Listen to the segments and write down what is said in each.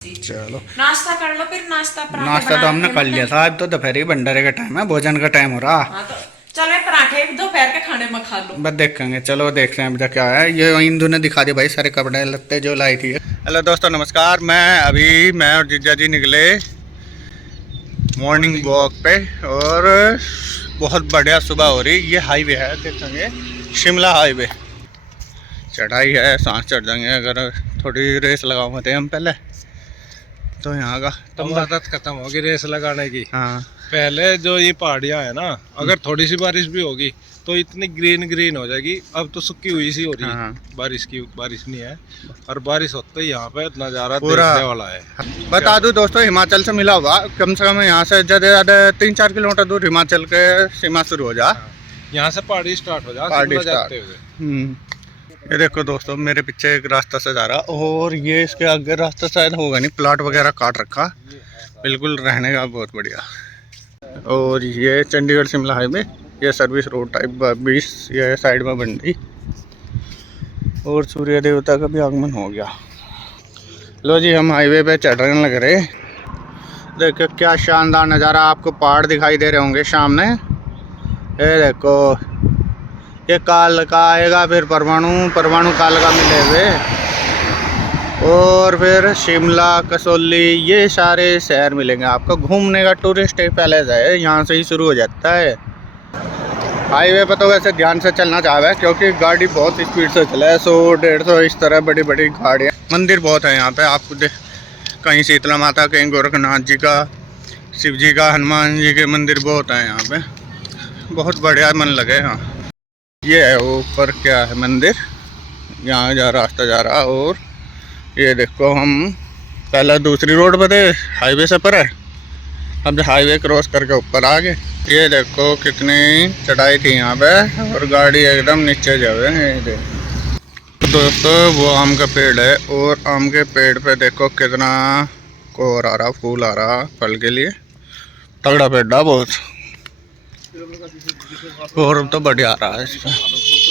चलो नाश्ता कर लो, फिर नाश्ता नाश्ता तो हमने कर लिया था। अब तो दोपहर भंडारे का टाइम है, भोजन का टाइम हो रहा। हाँ तो चलो पराठे दोपहर के खाने में खा लो। बस देखेंगे, चलो देखते हैं अभी तक क्या है। ये इंदु ने दिखा दिया भाई सारे कपड़े लगते जो लाई थी। हेलो दोस्तों नमस्कार। मैं और जीजा जी निकले मॉर्निंग वॉक पे और बहुत बढ़िया सुबह हो रही। ये हाईवे है, देखेंगे शिमला हाईवे। चढ़ाई है, सांस चढ़ जाएंगे अगर थोड़ी रेस लगाओ थे हम पहले तो यहाँ का अब आदत खत्म होगी रेस लगाने की। हाँ पहले जो ये पहाड़ियाँ है ना, अगर थोड़ी सी बारिश भी होगी तो इतनी ग्रीन ग्रीन हो जाएगी। अब तो सूखी हुई सी हो रही है। हाँ। बारिश नहीं है, और बारिश होते ही यहाँ पे नज़ारा पूरा देखने वाला है। बता दूं दोस्तों, हिमाचल से मिला हुआ कम से कम यहाँ से ज़्यादा ज़्यादा 3-4 किलोमीटर दूर हिमाचल के सीमा शुरू हो जा। यहाँ से पहाड़ी स्टार्ट हो पहाड़ी जा स्टार्ट। जाते हुए। ये देखो दोस्तों, मेरे पीछे एक रास्ता से जा रहा और ये इसके आगे रास्ता शायद होगा नहीं, प्लाट वगैरह काट रखा बिल्कुल रहने का, बहुत बढ़िया। और ये चंडीगढ़ शिमला हाईवे, ये सर्विस रोड टाइप 20 ये साइड में बन रही। और सूर्य देवता का भी आगमन हो गया। लो जी, हम हाईवे पे चढ़ने लग रहे। देखो क्या शानदार नज़ारा, आपको पहाड़ दिखाई दे रहे होंगे सामने। ये देखो, ये काल का आएगा, फिर परमाणु काल का मिले हुए, और फिर शिमला कसौली, ये सारे शहर मिलेंगे आपको। घूमने का टूरिस्ट पैलेस है, यहाँ से ही शुरू हो जाता है। हाईवे पर तो वैसे ध्यान से चलना चाहिए क्योंकि गाड़ी बहुत स्पीड से चला है, 100-150 इस तरह बड़ी बड़ी गाड़ियाँ। मंदिर बहुत है यहाँ पे आपको कहीं शीतला माता, कहीं गोरखनाथ जी का, शिव जी का, हनुमान जी के मंदिर बहुत है यहाँ पे। बहुत बढ़िया मन लगे यहाँ। ये है ऊपर क्या है मंदिर, यहाँ जा रास्ता जा रहा। और ये देखो, हम पहले दूसरी रोड पर थे, हाईवे से पर है, अब हाईवे क्रॉस करके ऊपर आ गए। ये देखो कितनी चढ़ाई थी यहाँ पे, और गाड़ी एकदम नीचे जावे। दोस्तों वो आम का पेड़ है, और आम के पेड़ पे देखो कितना कोहर आ रहा, फूल आ रहा फल के लिए। तगड़ा पेड़ बहुत, और तो बढ़िया आ रहा है इसमें।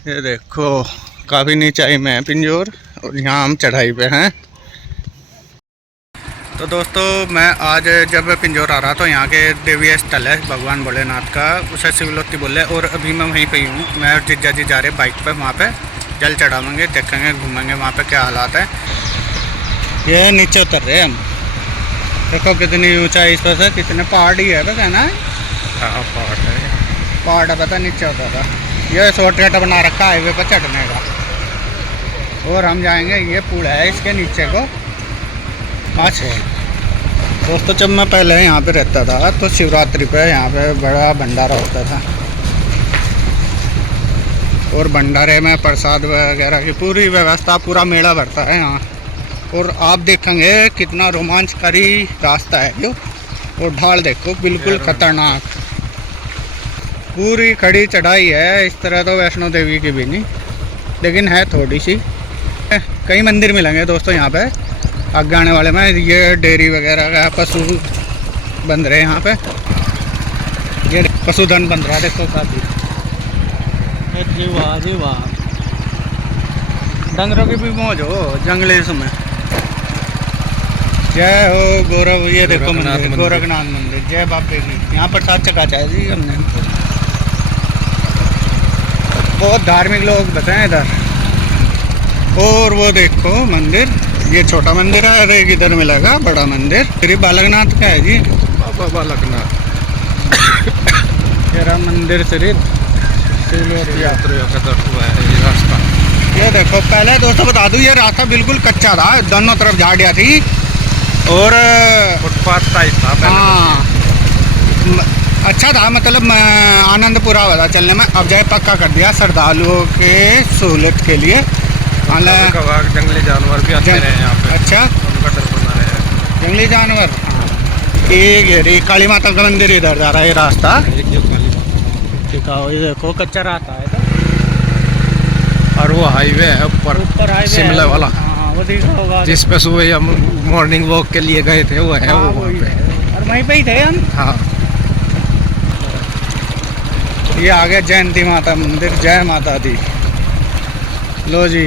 ये देखो काफ़ी नीचाई में है पिंजौर, और यहाँ हम चढ़ाई पे हैं। तो दोस्तों मैं आज जब पिंजौर आ रहा तो यहाँ के देवी स्थल है भगवान भोलेनाथ का, उसे शिवलोत्ती बोले। और अभी मैं वहीं पे हूँ, मैं और जीजा जी जा रहे बाइक पे, वहाँ पे जल चढ़ावेंगे, देखेंगे, घूमेंगे वहाँ पे क्या हालात है। ये नीचे उतर रहे हम, देखो कितनी ऊंचाई इस पर से, कितने पहाड़ ही है बस, है ना। हाँ पहाड़ है, पहाड़ पता नीचे होता था। ये शॉर्टकट बना रखा हाईवे पर चढ़ने का। और हम जाएंगे, ये पुल है इसके नीचे को। अच्छा दोस्तों, जब मैं पहले यहाँ पे रहता था तो शिवरात्रि पे यहाँ पे बड़ा भंडारा होता था, और भंडारे में प्रसाद वगैरह की पूरी व्यवस्था, पूरा मेला भरता है यहाँ। और आप देखेंगे कितना रोमांचकारी रास्ता है जो, और ढाल देखो बिल्कुल खतरनाक, पूरी खड़ी चढ़ाई है। इस तरह तो वैष्णो देवी की भी नहीं, लेकिन है थोड़ी सी। कई मंदिर मिलेंगे दोस्तों यहाँ पे आगे आने वाले में। ये डेयरी वगैरह का पशु बन रहे हैं यहाँ पे, ये पशुधन बन रहा है देखो काफ़ी। जी वाह जी वाह, डंगरों की भी मौज हो जंगली समय। जय हो गौरव। ये देखो मंदिर, गोरखनाथ मंदिर, जय बाबे की। यहाँ पर साथ चका चाहिए जी हमने। बहुत धार्मिक लोग बताएं इधर। और वो देखो मंदिर, ये छोटा मंदिर है, अरे इधर मिलेगा बड़ा मंदिर। श्री बालकनाथ का है जी, बाबा बालकनाथ। तेरा मंदिर श्री यात्रियों का दर्शन हुआ है ये रास्ता। ये देखो, पहले दोस्तों बता दूं, ये रास्ता बिल्कुल कच्चा था, दोनों तरफ झाड़ियाँ थी, और फुटपाथ टाइप था पहले। हाँ अच्छा था, मतलब आनंदपुरा वाला चलने में। अब जाए पक्का कर दिया श्रद्धालुओं के सहूलत के लिए। जंगली जानवर भी आते रहे यहाँ पे। अच्छा, उनका डर बना है। जंगली जानवर। ये काली माता का मंदिर इधर जा रहा है ये रास्ता। ठीक है, ये देखो कच्चा रास्ता है इधर, और वो हाईवे है ऊपर हाईवे शिमला वाला। हाँ वो दिखा होगा, जिस पे सुबह हम मॉर्निंग वॉक के लिए गए थे, वो है वो वहाँ पे। और वहीं पे ही थे हम। हाँ, ये आ गया जयंती माता मंदिर, जय माता दी। लो जी,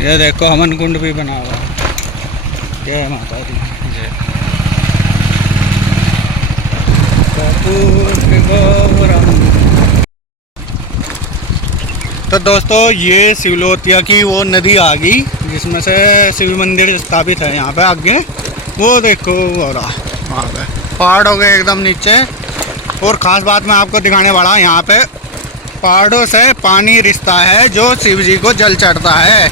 ये देखो हवन कुंड भी बना हुआ है, जय माता दी। गौरम। तो दोस्तों ये शिवलोतिया की वो नदी आ गई जिसमें से शिव मंदिर स्थापित है यहाँ पे आगे। वो देखो हो रहा वहाँ पे पहाड़ हो गए एकदम नीचे। और ख़ास बात मैं आपको दिखाने वाला यहाँ पे पहाड़ों से पानी रिश्ता है जो शिव जी को जल चढ़ता है।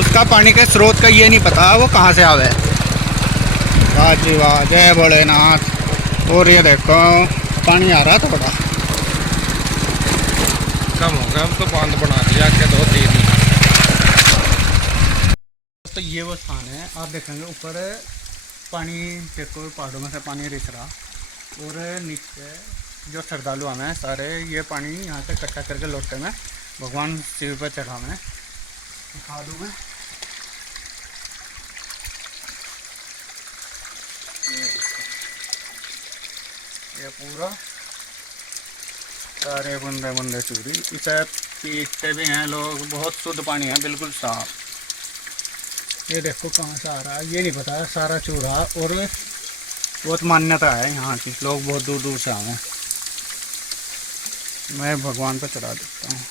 उसका पानी के स्रोत का ये नहीं पता वो कहाँ से आवे। वाह जी वाह, जय भोलेनाथ। और ये देखो पानी आ रहा थोड़ा कम हो गया, अब तो बांध बना दिया के 2-3 ही। तो ये वो स्थान है, आप देखेंगे ऊपर पानी देखो पहाड़ों में से पानी रिस रहा। और नीचे जो श्रद्धालु हमें सारे ये पानी यहाँ से इकट्ठा करके लोटे में भगवान शिव पर चढ़ा में दिखा दूँ मैं। ये पूरा सारे बंदे बंदे चूरी इसे पीते भी हैं लोग। बहुत शुद्ध पानी है, बिल्कुल साफ। ये देखो कहाँ से आ रहा है ये नहीं पता, सारा चूरा। और बहुत मान्यता है यहाँ की, लोग बहुत दूर दूर से आए हैं। मैं भगवान पर चढ़ा देता हूँ।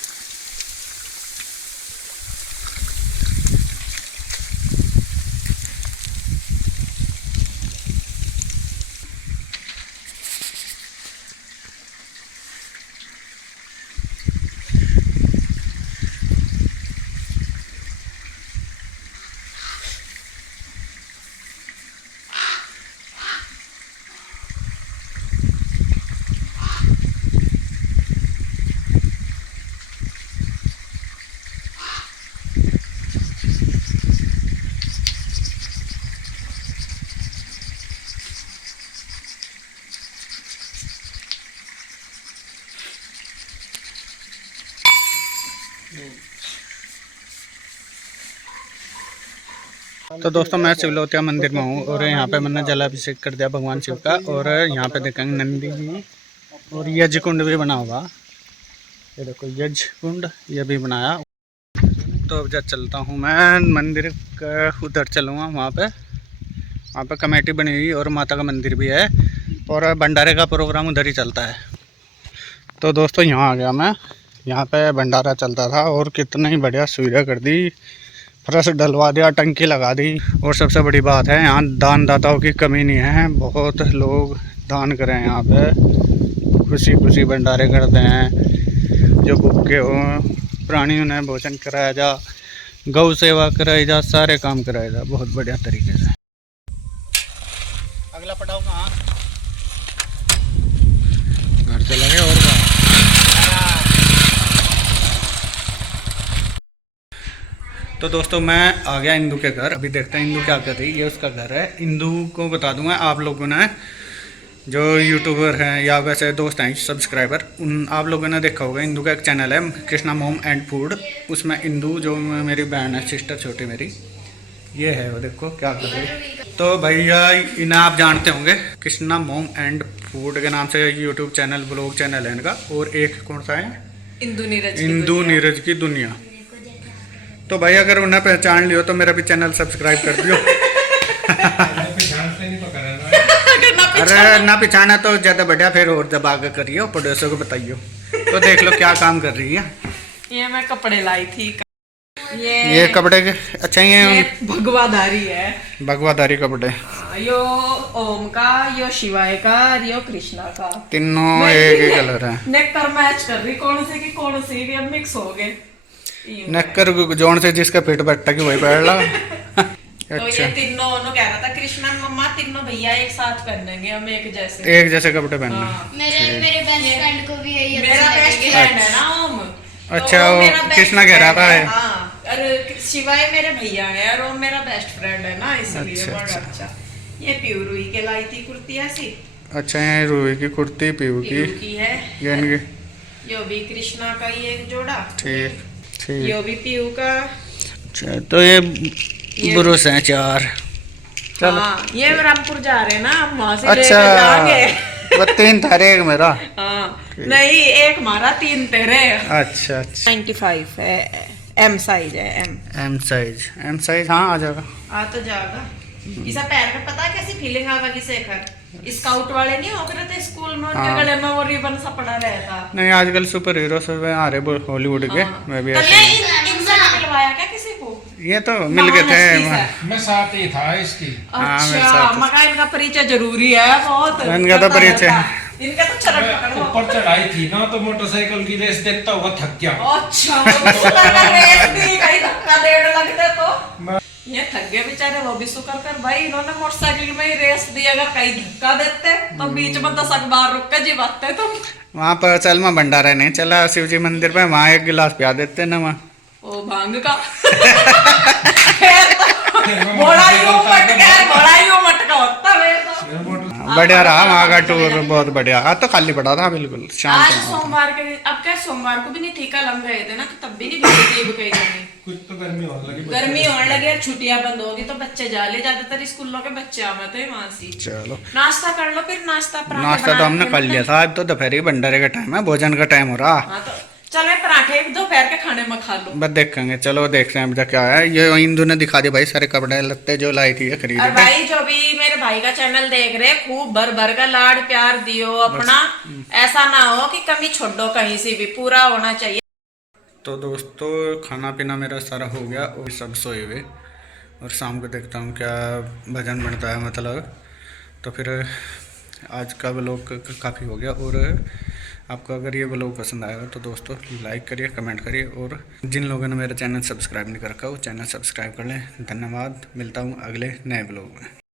तो दोस्तों मैं शिवलोतिया मंदिर में हूँ और यहाँ पे मैंने जलाभिषेक कर दिया भगवान शिव का। और यहाँ पे देखेंगे नंदी जी और यज्ञ कुंड भी बना हुआ। ये देखो यज्ञ कुंड ये भी बनाया। तो अब जब चलता हूँ मैं मंदिर का, उधर चलूँगा वहाँ पे कमेटी बनी हुई और माता का मंदिर भी है और भंडारे का प्रोग्राम उधर ही चलता है। तो दोस्तों यहाँ आ गया मैं, यहाँ पे भंडारा चलता था और कितना ही बढ़िया सुविधा कर दी। फर्श डलवा दिया, टंकी लगा दी। और सबसे बड़ी बात है यहाँ दानदाताओं की कमी नहीं है। बहुत लोग दान करें यहाँ पे, खुशी खुशी भंडारे करते हैं। जो भूखे हो प्राणी उन्हें भोजन कराया जा, गौ सेवा कराई जा, सारे काम कराया जा बहुत बढ़िया तरीके से। अगला पड़ाव कहाँ? घर चला गया और कहाँ? तो दोस्तों मैं आ गया इंदू के घर। अभी देखते हैं इंदू क्या कर रही है। ये उसका घर है। इंदू को बता दूंगा, आप लोगों ने जो यूट्यूबर हैं या वैसे दोस्त हैं सब्सक्राइबर, उन आप लोगों ने देखा होगा इंदू का एक चैनल है कृष्णा मोम एंड फूड। उसमें इंदू जो मेरी बहन है, सिस्टर छोटी मेरी, ये है वो देखो क्या कर रही है। तो भैया इन्हें आप जानते होंगे, कृष्णा मोम एंड फूड के नाम से यूट्यूब चैनल, ब्लॉग चैनल है इनका। और एक कौन सा है? इंदू नीरज की दुनिया। तो भाई अगर उन्हें पहचान लियो तो मेरा भी चैनल सब्सक्राइब कर दियो। अरे ना पहचाना तो ज़्यादा बढ़िया, फिर और दबा के करियो, पड़ोसियों को बताइयो। तो देख लो क्या काम कर रही है। ये मैं कपड़े लाई थी। ये कपड़े के अच्छा ये भगवाधारी है। भगवाधारी कपड़े। यो ओम का, यो शिवाय का, यो कृष्णा का, तीनों एक ही कलर है। नेकर मैच कर रही कौन से की कौन सी भी अब मिक्स हो गए। नक्कर जोन से जिसका फिट बैठा की वही पहन ला। तो ये तीनों कह रहा था कृष्णा मम्मा तीनों भैया एक साथ पहनेंगे हम एक जैसे कपड़े पहनना। मेरे बेस्ट फ्रेंड को भी यही मेरा बेस्ट फ्रेंड है ना ओम। अच्छा वो कृष्णा कह रहा था। हाँ, और शिवाय मेरे भैया है और वो मेरा बेस्ट फ्रेंड है ना, इसलिए बड़ा अच्छा। ये प्यू रुई के लाई थी कुर्ती ऐसी। अच्छा ये रुई की कुर्ती प्यू की है। ये यो भी कृष्णा का ही एक जोड़ा। ठीक ठीक। यो भी प्यू का। अच्छा तो ये ब्रुश हैं 4। चलो हाँ, ये रामपुर जा रहे हैं ना, हम वहाँ से अच्छा लेकर जाएंगे। वो 3 थारे एक मेरा। हाँ नहीं, एक हमारा 3 तेरे। अच्छा अच्छा 95 है, एम साइज है। एम साइज हाँ आ जाएगा। आ तो जाएगा। इसे पैर में पता है कैसी फीलिंग आवेगी शेखर, स्काउट वाले नहीं हो रहे थे स्कूल में, उनके गले में वो रिबन सा पड़ा रहता। नहीं आजकल सुपर हीरो सब आ रहे हॉलीवुड के, मैं भी ऐसे इनसे मिलवाया क्या किसी को? ये तो मिल गए थे। मैं साथ ही था इसकी। अच्छा मगर इनका परिचय जरूरी है बहुत। इनका तो परिचय, इनका तो चरण पकड़ो। ऊपर चढ़ाई थी ना तो मोटरसाइकिल की रेस देखता हुआ थक गया। अच्छा वो भी शुक्र कर रेस दी, कहीं धक्का देने लगते तो ये थक गए बेचारे, वो भी शुक्र कर भाई इन्होंने मोटरसाइकिल में ही रेस दी, अगर कहीं धक्का देते तो बीच में 10 अखबार रुक के जीवाते तुम। वहाँ पर चल में भंडारा नहीं चला शिव जी मंदिर पे, वहाँ एक गिलास पिया देते ना वहाँ। ओ भांग का घोड़ा यूं मटका होता है तो। बढ़िया रहा वहाँ का टूर, बहुत बढ़िया। आज तो खाली पड़ा था बिल्कुल, शाम आज को। सोमवार के, अब क्या सोमवार को भी नहीं थी, कल हम गए थे ना तो तब भी नहीं भीगी थी कहीं नहीं। कुछ तो गर्मी होने लगी। गर्मी होने लगी और छुट्टियां बंद होगी तो बच्चे जा ले, ज्यादातर स्कूलों के बच्चे आवे थे वहां से। चलो नाश्ता कर लो फिर, नाश्ता पराठे नाश्ता तो हमने कर लिया था, अब तो दोपहर के भंडारे का टाइम है, भोजन का टाइम हो रहा। हाँ तो चले पराठे दोपहर के खाने में खा लो। बस देखेंगे, चलो देखते हैं अभी तक क्या है। ये इंदु ने दिखा दिया भाई सारे कपड़े लत्ते जो लाई थी ये खरीदे और थे। भाई जो भी मेरे भाई का चैनल देख रहे, खूब भर भर का लाड प्यार दियो अपना, ऐसा ना हो कि कमी छोड़ो कहीं से भी, पूरा होना चाहिए। तो दोस्तों खाना पीना मेरा सारा हो गया और सब सोए हुए, और शाम को देखता हूँ क्या भजन बनता है मतलब। तो फिर आज का व्लॉग काफ़ी हो गया, और आपको अगर ये व्लॉग पसंद आएगा तो दोस्तों लाइक करिए, कमेंट करिए, और जिन लोगों ने मेरा चैनल सब्सक्राइब नहीं कर रखा वो चैनल सब्सक्राइब कर लें। धन्यवाद, मिलता हूँ अगले नए व्लॉग में।